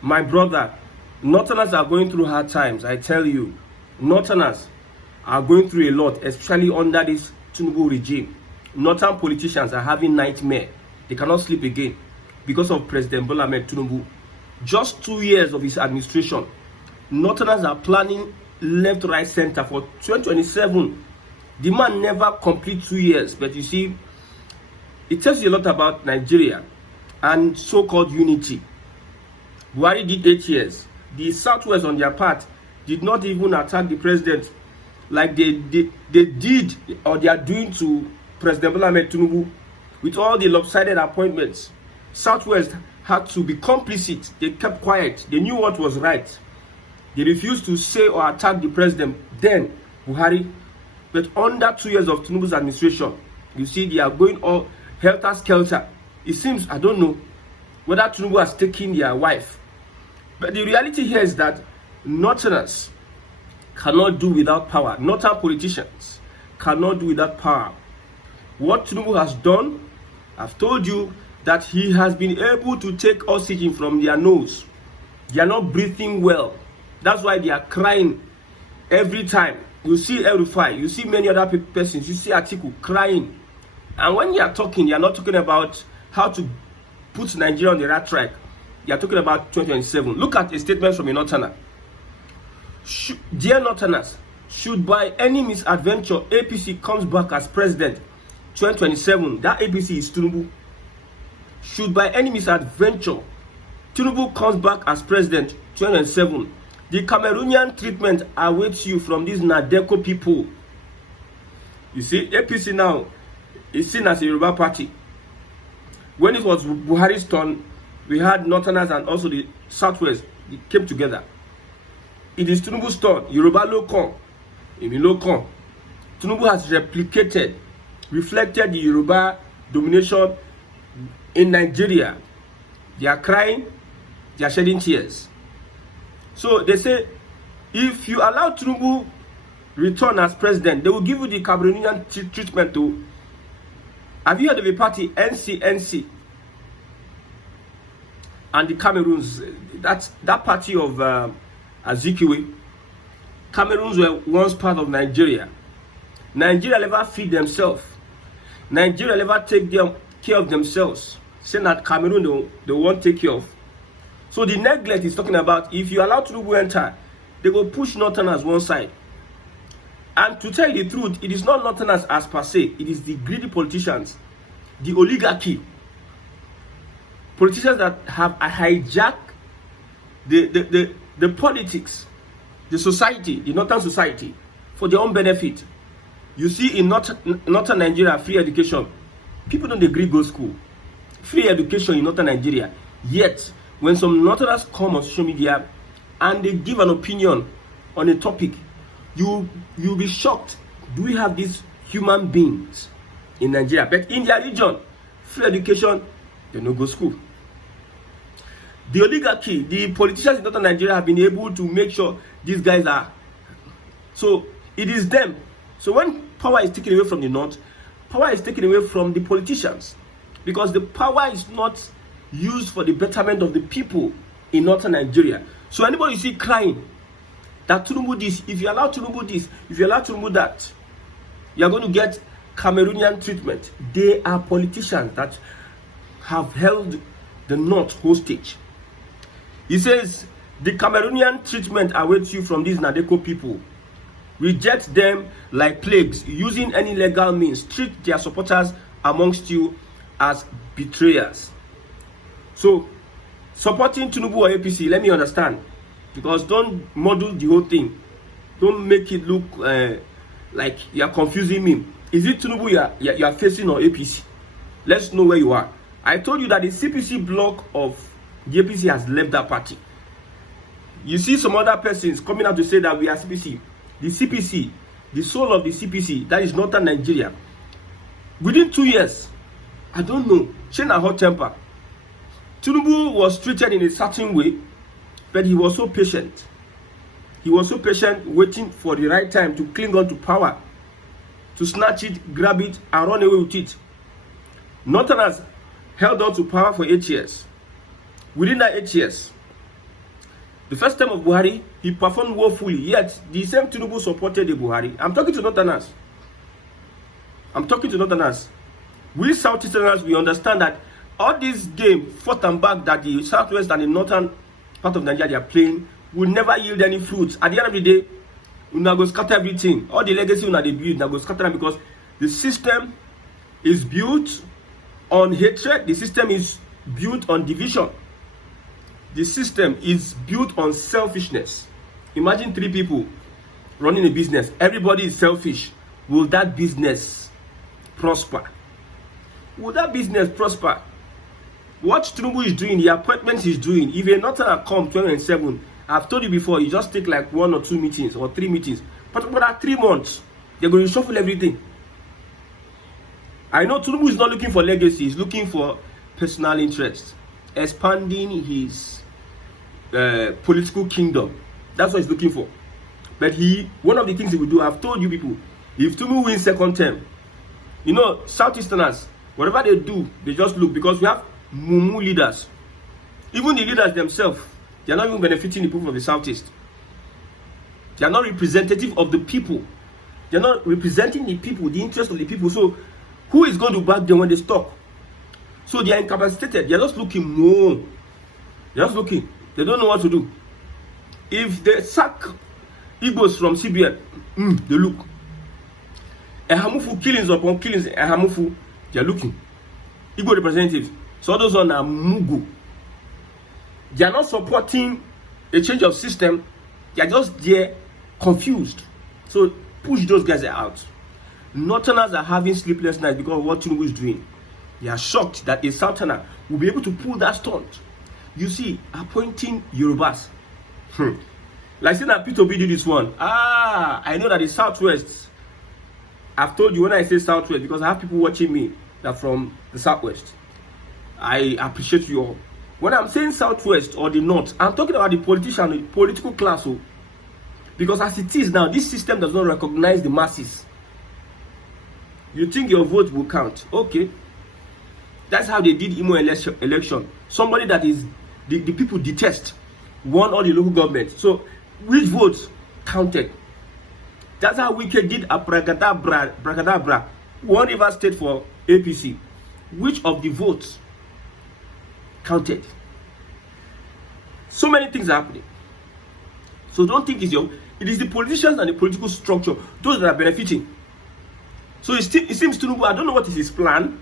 My brother, Northerners are going through hard times, I tell you. Northerners are going through a lot, especially under this Tinubu regime. Northern politicians are having nightmare. They cannot sleep again because of President Bola Ahmed Tinubu. Just 2 years of his administration, Northerners are planning left, right, center for 2027. The man never complete 2 years, but you see, it tells you a lot about Nigeria and so-called unity. Buhari did 8 years. The Southwest, on their part, did not even attack the president like they did or they are doing to President Bola Ahmed Tinubu with all the lopsided appointments. Southwest had to be complicit. They kept quiet. They knew what was right. They refused to say or attack the president, then Buhari. But under 2 years of Tinubu's administration, you see they are going all helter-skelter. It seems, I don't know, whether Tinubu has taken their wife. But the reality here is that Northerners cannot do without power. Northern politicians cannot do without power. What Tinubu has done, I've told you that he has been able to take oxygen from their nose. They are not breathing well. That's why they are crying every time. You see El-Rufai, you see many other persons, you see Atiku crying. And when you are talking, you are not talking about how to put Nigeria on the right track. You are talking about 2027. Look at a statement from a Northerner. Dear Northerners, should by any misadventure APC comes back as president 2027, that APC is Tinubu. Should by any misadventure Tinubu comes back as president 2027, the Cameroonian treatment awaits you from these Nadeko people. You see, APC now is seen as a Yoruba party. When it was Buhari's turn, we had Northerners and also the Southwest. They came together. It is Tinubu's turn. Yoruba Lokon, Emi Lokon. Tinubu has replicated, reflected the Yoruba domination in Nigeria. They are crying, they are shedding tears. So they say, if you allow Tinubu return as president, they will give you the Cameroonian treatment too. Have you heard of a party, NCNC? And the Cameroons, that party of Azikiwe. Cameroons were once part of Nigeria. Nigeria never feed themselves. Nigeria never take care of themselves. Saying that Cameroon they won't take care of. So the neglect is talking about, if you allow Tinubu enter, they will push Northerners one side. And to tell you the truth, it is not Northerners as per se, it is the greedy politicians, the oligarchy. Politicians that have hijacked the politics, the society, the Northern society, for their own benefit. You see, in Northern Nigeria, free education, people don't agree go school. Free education in Northern Nigeria. Yet, when some Northerners come on social media and they give an opinion on a topic, you'll be shocked. Do we have these human beings in Nigeria? But in their region, free education, they don't go school. The oligarchy, the politicians in Northern Nigeria have been able to make sure these guys are. So it is them. So when power is taken away from the North, power is taken away from the politicians. Because the power is not used for the betterment of the people in Northern Nigeria. So anybody you see crying that Tinubu this, if you allow Tinubu this, if you allow Tinubu that, you are going to get Cameroonian treatment. They are politicians that have held the North hostage. He says, the Cameroonian treatment awaits you from these Nadeko people. Reject them like plagues, using any legal means. Treat their supporters amongst you as betrayers. So, supporting Tinubu or APC, let me understand. Because don't model the whole thing. Don't make it look like you are confusing me. Is it Tinubu you are facing or APC? Let's know where you are. I told you that the CPC block of the APC has left that party. You see some other persons coming out to say that we are CPC. The CPC, the soul of the CPC, that is Northern Nigeria. Within 2 years, I don't know, Shane a hot temper. Tinubu was treated in a certain way, but he was so patient. He was so patient, waiting for the right time to cling on to power, to snatch it, grab it, and run away with it. Northerners held on to power for 8 years. Within that 8 years, The first term of Buhari, he performed woefully. Yet the same Tinubu supported the Buhari. I'm talking to Northerners. We Southeasterners, we understand that all this game, forth and back, that the Southwest and the northern part of Nigeria are playing will never yield any fruits. At the end of the day, we now go scatter everything. All the legacy we now build, now go scatter them, because the system is built on hatred. The system is built on division. The system is built on selfishness. Imagine 3 people running a business. Everybody is selfish. Will that business prosper? Will that business prosper? What Tinubu is doing, the appointments he's doing, if a Northerner come 2027, I've told you before, you just take like 1 or 2 meetings or 3 meetings. But at 3 months, they're going to shuffle everything. I know Tinubu is not looking for legacy, he's looking for personal interest, expanding his political kingdom. That's what he's looking for. But one of the things he will do, I've told you people, if Tinubu wins second term, you know, Southeasterners, whatever they do, they just look, because we have mumu leaders. Even the leaders themselves, they are not even benefiting the people of the Southeast. They are not representative of the people. They are not representing the people, the interest of the people. So who is going to back them when they stop? So they are incapacitated. They are just looking. No. They are just looking. They don't know what to do. If they sack Igbos from CBN, they look. Ehamufu killings upon killings, Ehamufu, they are looking. Igbo representatives. So those on are Mugu. They are not supporting a change of system. They are just there confused. So push those guys out. Northerners are having sleepless nights because of what Tinubu is doing. They are shocked that a Southerner will be able to pull that stunt. You see, appointing Yorubas. Like saying that P2B did this one. I know that the Southwest. I've told you when I say Southwest, because I have people watching me that are from the Southwest. I appreciate you all. When I'm saying Southwest or the North, I'm talking about the politician, the political class. Because as it is now, this system does not recognize the masses. You think your vote will count? Okay. That's how they did Imo election. Somebody that is the people detest won all the local government. So which votes counted? That's how Wike did Abracadabra, one River State for APC. Which of the votes counted? So many things are happening. So don't think it is the politicians and the political structure, those that are benefiting. So it seems Tinubu, I don't know what is his plan,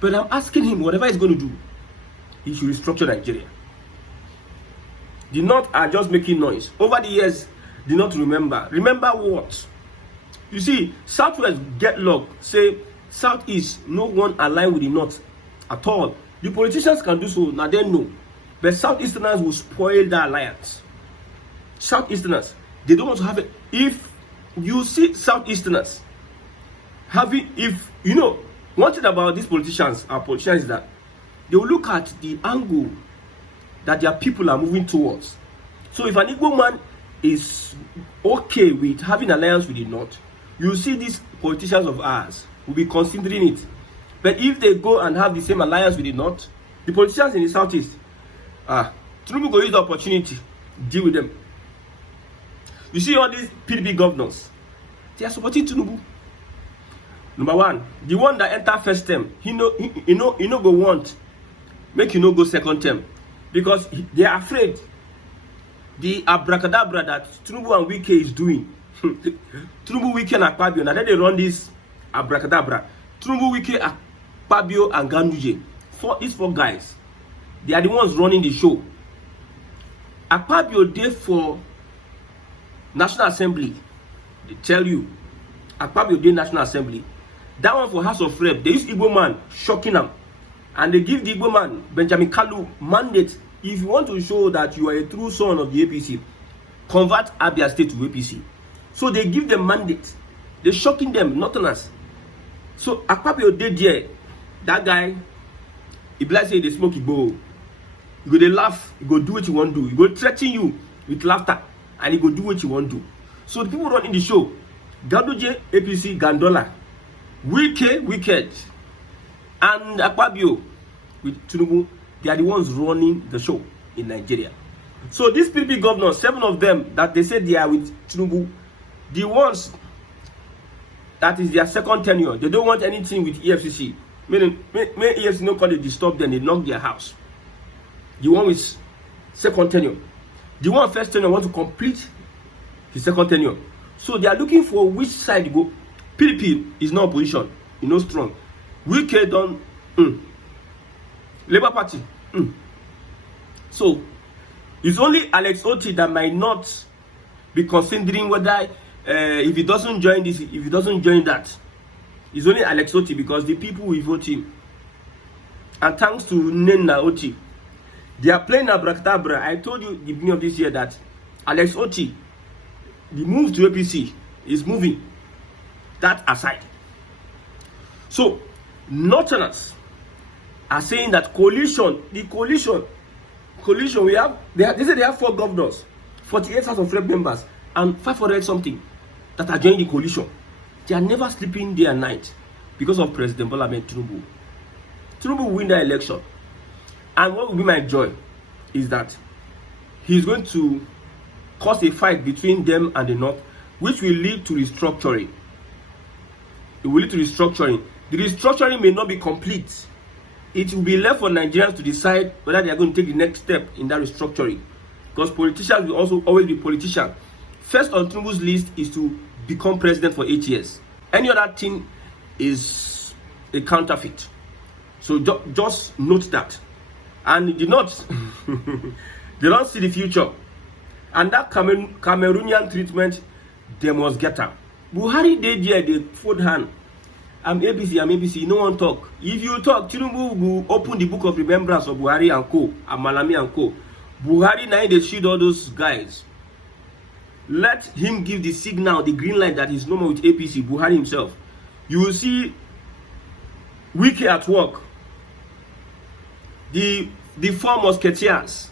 but I'm asking him, whatever he's going to do, he should restructure Nigeria. The North are just making noise. Over the years, do not remember. Remember what? You see, Southwest get locked. Say, Southeast, no one aligned with the North at all. The politicians can do so, now they know. But Southeasterners will spoil that alliance. Southeasterners, they don't want to have it. If you see Southeasterners having, if you know, one thing about these politicians, our politicians, is that they will look at the angle that their people are moving towards. So if an Igbo man is okay with having alliance with the North, you see these politicians of ours will be considering it. But if they go and have the same alliance with the North, the politicians in the Southeast, Tinubu will use the opportunity to deal with them. You see all these PDP governors, they are supporting Tinubu. Number one, the one that enter first term, he no go want, make you no go second term, because they are afraid. The abracadabra that Tinubu and Wike is doing, Tinubu, Wike, and Akpabio, now they run this abracadabra. Tinubu, Wike, Akpabio, and Ganduje. These 4 guys, they are the ones running the show. Akpabio did for National Assembly. They tell you, Akpabio did National Assembly. That one for House of Rep, they use Igbo man, shocking them. And they give the Igbo man, Benjamin Kalu, mandate. If you want to show that you are a true son of the APC, convert Abia State to APC. So they give them mandate. They're shocking them, Northerners. So Akpabio did there. That guy, if let's say they smoke Igbo, you go they laugh, you go do what you want to do. You go threaten you with laughter, and you go do what you want to do. So the people running the show, Ganduje, APC, Gandola, Wike, Wicked, and Akpabio with Tinubu, they are the ones running the show in Nigeria. So these PDP governors, 7 of them that they said they are with Tinubu, the ones that is their second tenure, they don't want anything with EFCC. Meaning, may EFCC no call it disturb them, they knock their house. The one with second tenure. The one first tenure want to complete his second tenure. So they are looking for which side to go. PDP is not opposition, you know, strong. Wike done, Labour Party. So it's only Alex Otti that might not be considering whether if he doesn't join this, if he doesn't join that. It's only Alex Otti because the people will vote him. And thanks to Nena Otti, they are playing abracadabra. I told you at the beginning of this year that Alex Otti, the move to APC is moving that aside. So Northerners are saying that coalition, we have, they say they have 4 governors, 48 House of Rep members, and 500 something that are joining the coalition. They are never sleeping day and night because of President Bola Ahmed Tinubu. Tinubu will win the election. And what will be my joy is that he's going to cause a fight between them and the North, which will lead to restructuring. It will lead to restructuring. The restructuring may not be complete. It will be left for Nigerians to decide whether they are going to take the next step in that restructuring. Because politicians will also always be politicians. First on Tinubu's list is to become president for 8 years. Any other thing is a counterfeit. So just note that. And the North, they don't see the future. And that Cameroonian treatment, they must get her. Buhari did here, they fold hand. I'm ABC, no one talk. If you talk, Tinubu will open the book of remembrance of Buhari and co, and Malami and co. Buhari now they shoot all those guys. Let him give the signal, the green light that he's no more with APC, Buhari himself. You will see Wike at work. The 4 musketeers.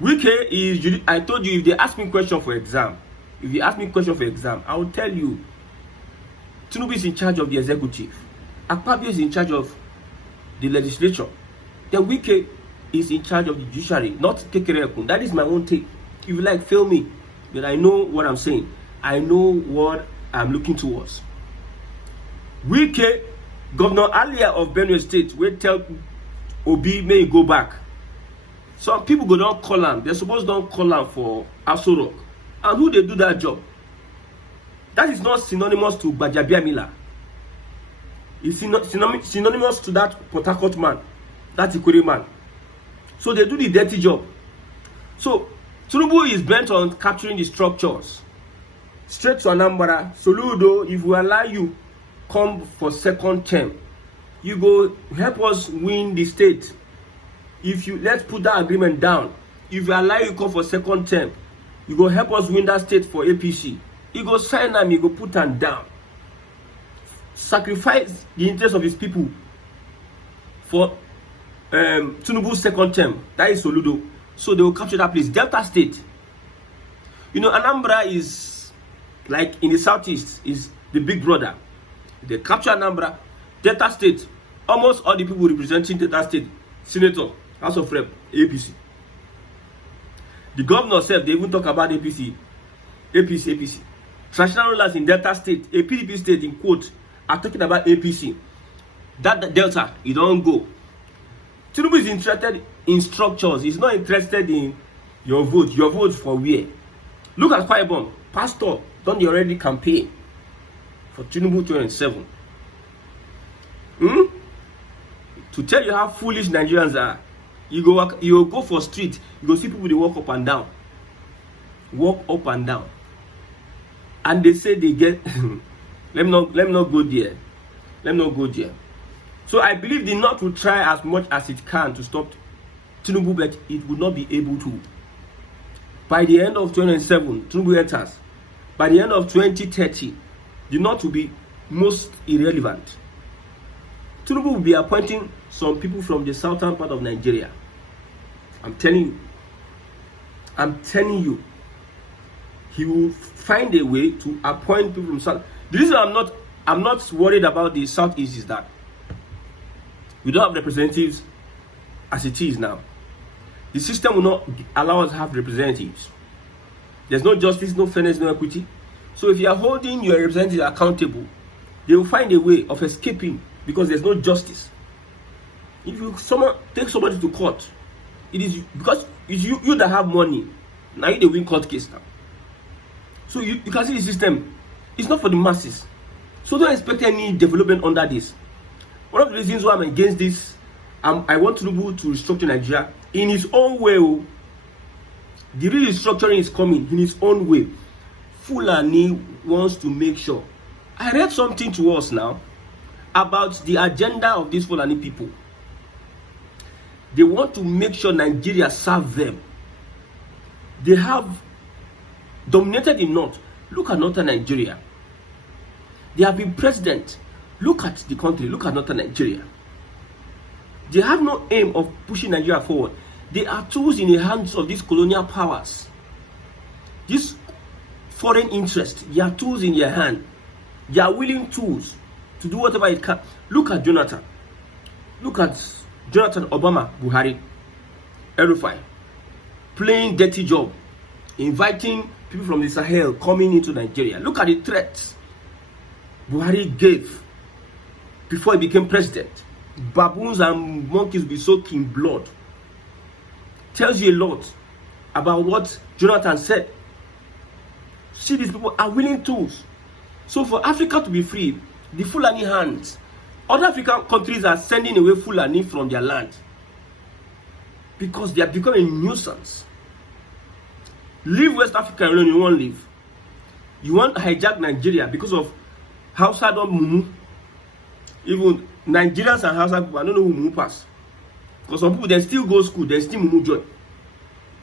Wike is, I told you, if they ask me question for exam, I will tell you, Tinubu is in charge of the executive. Akpabio is in charge of the legislature. Then Wike is in charge of the judiciary, not Kekerekun. That is my own take. If you like, fail me. But I know what I'm saying. I know what I'm looking towards. Wike, Governor Alia of Benue State, will tell Obi may go back. Some people go don't call him. They're supposed to don't call him for Aso Rock. And who they do that job? That is not synonymous to Bajabia Mila. It's synonymous to that Port Harcourt man, that Ikore man. So they do the dirty job. So Tinubu is bent on capturing the structures. Straight to Anambra, Soludo, if we allow you come for second term, you go help us win the state. If you, let's put that agreement down. If we allow you come for second term, you go help us win that state for APC. You go sign them, you go put them down. Sacrifice the interest of his people for Tinubu's second term. That is Soludo. So they will capture that place. Delta State. You know, Anambra is like in the southeast, is the big brother. They capture Anambra. Delta State. Almost all the people representing Delta State, Senator, House of Rep, APC. The governor said they even talk about APC. Traditional rulers in Delta State, a PDP state in quote, are talking about APC. That Delta, you don't go. Tinubu is interested in structures. He's not interested in your vote. Your vote for where? Look at Firebomb. Pastor, don't they already campaign for Tinubu 27? To tell you how foolish Nigerians are, you go for street, you go see people they walk up and down. Walk up and down. And they say they get let me not go there. Let me not go there. So I believe the North will try as much as it can to stop Tinubu, but it will not be able to. By the end of 2027, Tinubu enters. By the end of 2030, the North will be most irrelevant. Tinubu will be appointing some people from the southern part of Nigeria. I'm telling you. He will find a way to appoint people from south. The reason I'm not worried about the southeast is that we don't have representatives as it is now. The system will not allow us to have representatives. There's no justice, no fairness, no equity. So if you are holding your representatives accountable, they will find a way of escaping because there's no justice. If you take somebody to court, it is because it's you that have money. Now you win court case now. So you can see the system. It's not for the masses. So don't expect any development under this. One of the reasons why I'm against this, I want Tinubu to restructure Nigeria in his own way. The real restructuring is coming in his own way. Fulani wants to make sure. I read something to us now about the agenda of these Fulani people. They want to make sure Nigeria serve them. They have dominated the north. Look at northern Nigeria. They have been president. Look at the country. Look at northern Nigeria. They have no aim of pushing Nigeria forward. They are tools in the hands of these colonial powers. These foreign interests, they are tools in their hand. They are willing tools to do whatever it can. Look at Jonathan. Look at Jonathan Obama, Buhari, El-Rufai, playing dirty job, inviting people from the Sahel coming into Nigeria. Look at the threats Buhari gave before he became president. Baboons and monkeys will be soaking blood. Tells you a lot about what Jonathan said. See, these people are willing tools. So for Africa to be free, the Fulani hands, other African countries are sending away Fulani from their land because they are becoming a nuisance. Leave West Africa alone, you won't leave. You want to hijack Nigeria because of Hausa don't mumu. Even Nigerians and Hausa people, I don't know who mumu pass. Because some people, they still go to school, they still mumu join.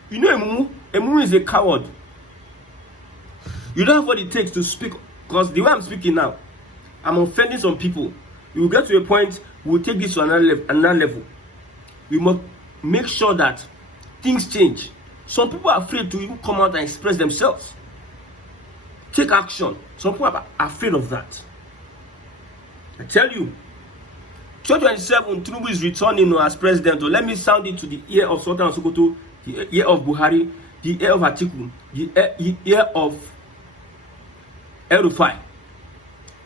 You know a mumu is a coward. You don't have what it takes to speak. Because the way I'm speaking now, I'm offending some people. We will get to a point, we'll take this to another level. We must make sure that things change. Some people are afraid to even come out and express themselves. Take action. Some people are afraid of that. I tell you, 2027, Tinubu is returning as president. So let me sound it to the ear of Sultan Sokoto, the ear of Buhari, the ear of Atiku, the ear of El-Rufai.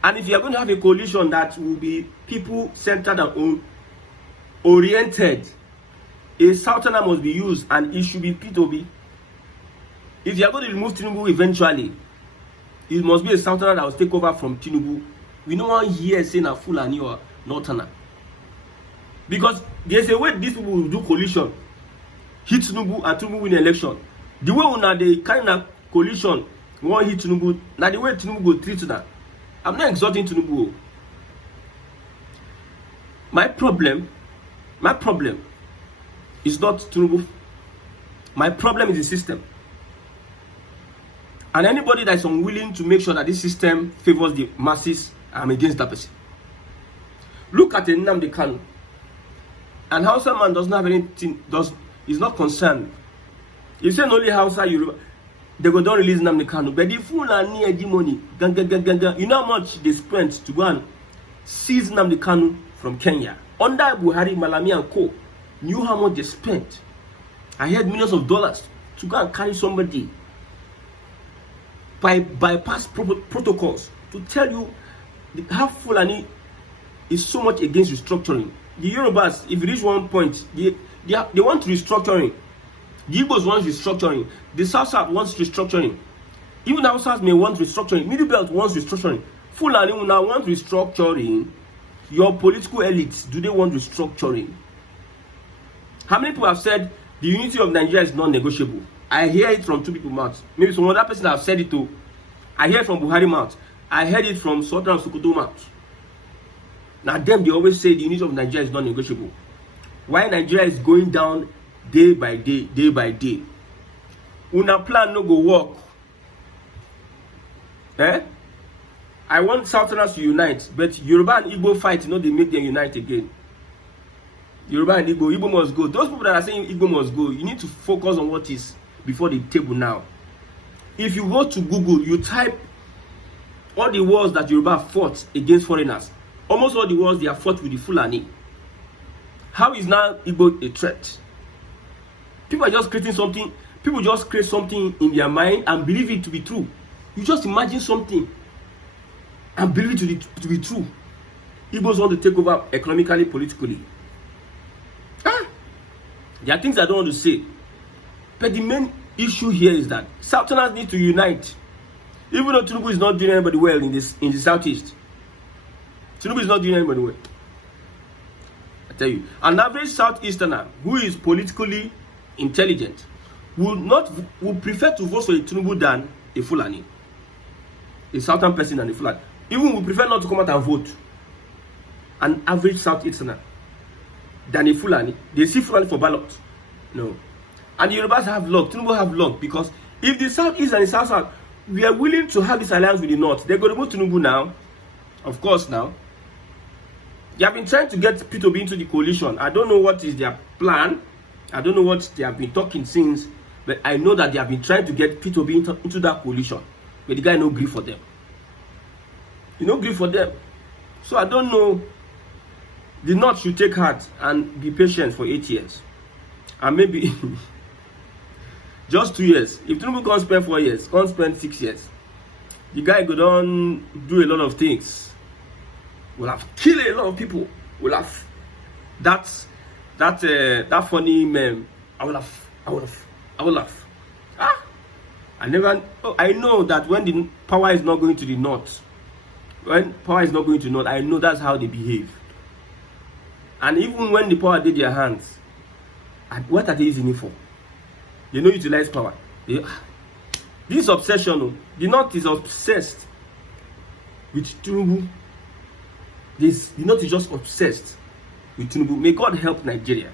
And if you are going to have a coalition that will be people-centered and oriented, a Southerner must be used, and it should be P2B. If you are going to remove Tinubu eventually, it must be a Southerner that will take over from Tinubu. We don't want here saying a Fulani or Northerner. Because there's a way these people will do coalition. Hit Tinubu and Tinubu win the election. The way una the kind of coalition won't hit Tinubu, now the way Tinubu will treat that. I'm not exalting Tinubu. My problem is not Tinubu. My problem is the system. And anybody that is unwilling to make sure that this system favors the masses, I'm against that person. Look at Nnamdi Kanu. And Hausa man doesn't have anything, is not concerned. You say only Hausa, they go don't release Nnamdi Kanu. But the Fulani hegemony, you know how much they spent to go and seize Nnamdi Kanu from Kenya. Under Buhari, Malami and Co. Knew how much they spent. I heard millions of dollars to go and carry somebody by bypass protocols to tell you how Fulani is so much against restructuring. The Yorubas, if you reach one point, they want restructuring. The Igbos want restructuring. The South wants restructuring. Even the Hausas may want restructuring. Middle Belt wants restructuring. Fulani will now want restructuring. Your political elites, do they want restructuring? How many people have said the unity of Nigeria is non-negotiable? I hear it from two people's mouths. Maybe some other person have said it too. I hear it from Buhari mouth. I heard it from Sultan Sokoto mouth. Now them, they always say the unity of Nigeria is non-negotiable. Why Nigeria is going down day by day, day by day. Una plan no go work. I want Southerners to unite, but Yoruba and Igbo fight, they make them unite again. Yoruba and Igbo must go. Those people that are saying Igbo must go, you need to focus on what is before the table now. If you go to Google, you type all the wars that Yoruba fought against foreigners. Almost all the wars they have fought with the Fulani. How is now Igbo a threat? People are just creating something. People just create something in their mind and believe it to be true. You just imagine something and believe it to be true. Igbos want to take over economically, politically. There are things I don't want to say. But the main issue here is that Southerners need to unite. Even though Tinubu is not doing anybody well in the Southeast. Tinubu is not doing anybody well. I tell you, an average Southeasterner who is politically intelligent would prefer to vote for a Tinubu than a Fulani. A Southern person than a Fulani. Even would prefer not to come out and vote. An average Southeasterner than a Fulani. They see Fulani for ballot. No. And the Yorubas have luck. Tinubu have luck, because if the Southeast and the South we are willing to have this alliance with the North, they're going to move Tinubu now. Of course, now. They have been trying to get P2B into the coalition. I don't know what is their plan. I don't know what they have been talking since. But I know that they have been trying to get P2B into that coalition. But the guy no agree for them. He no agree for them. So I don't know. The North should take heart and be patient for 8 years. And maybe just 2 years. If Tinubu can't spend 4 years, can't spend 6 years, the guy could on do a lot of things. Will have killed a lot of people. Will have that funny meme. I will laugh. I know that when the power is not going to the North, I know that's how they behave. And even when the power did their hands, what are they using it for? They don't utilize power. This obsession, the North is obsessed with Tinubu. The North is just obsessed with Tinubu. May God help Nigeria.